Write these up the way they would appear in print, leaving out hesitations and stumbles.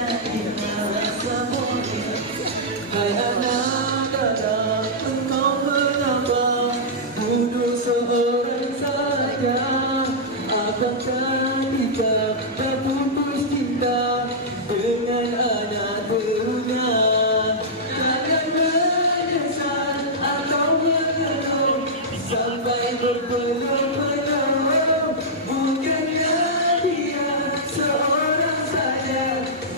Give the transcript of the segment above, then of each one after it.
rasa boleh. Hai anak dadah, engkau mengapa bunuh seorang saja? Apakah kita dah putus cinta dengan anak teruna? Jangan menyesal atau mengeluh sampai berpeluh-peluh. Bukannya dia seorang saja,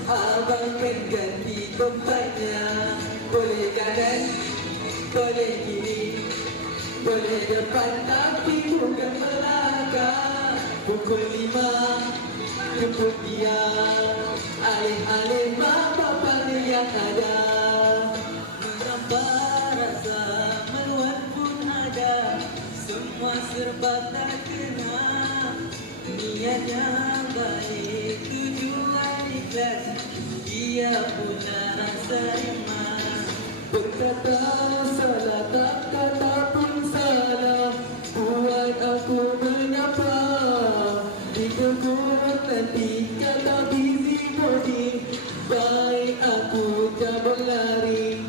abang kan ganti tempatnya. Boleh kanan, boleh kiri, boleh depan tapi bukan belakang. Pukul 5 jemput dia, alih-alih mak bapaknya yang ada. Mengapa rasa meluat pun ada, semua serba tak kena. Niatnya baik, tujuan ikhlas, dia pula terima. Berkata salah, tak kata pun salah, buat aku mengapa ditegur nanti kata busy body. Baik aku tak berlari,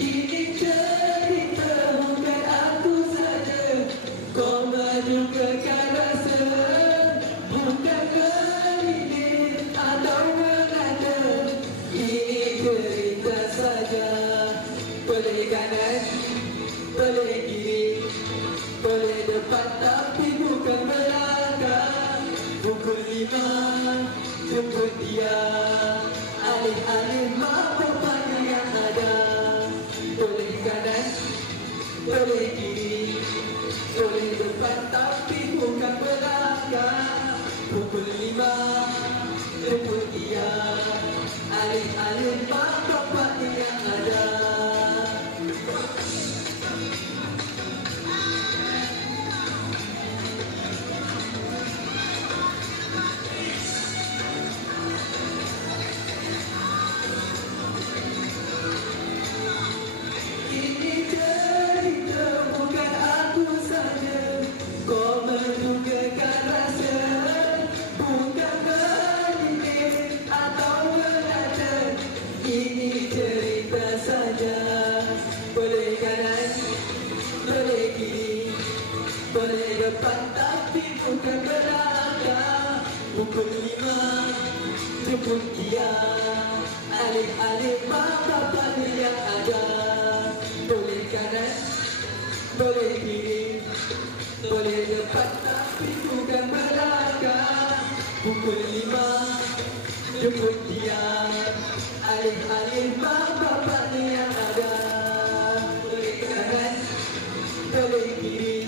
ini cerita bukan aku saja. Kau majukan rasa, bukan merinding atau mengada. Ini cerita saja. Boleh kanan, boleh kiri, boleh depan tapi bukan belakang. Pukul 5 jemput dia, alih-alih mak bapaknya yang ada. Boleh kanan, boleh kiri, boleh depan tapi bukan belakang. Pukul 5 jemput dia, alih-alih mak bapaknya yang ada. Ini cerita bukan aku saja, kau mendugakan rasa, bukan merinding atau mengada. Ini cerita saja. Boleh kanan, boleh kiri, boleh depan tapi bukan belakang. Pukul 5 jemput dia, alih-alih mak bapaknya yang ada. Boleh kanan, boleh kiri, boleh depan tapi bukan belakang. Pukul 5 jemput dia, alih-alih mak bapaknya yang ada. Boleh kanan, boleh kiri,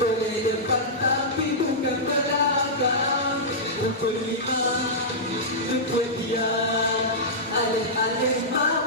boleh depan tapi bukan belakang. Pukul 5 jemput dia, alih-alih mak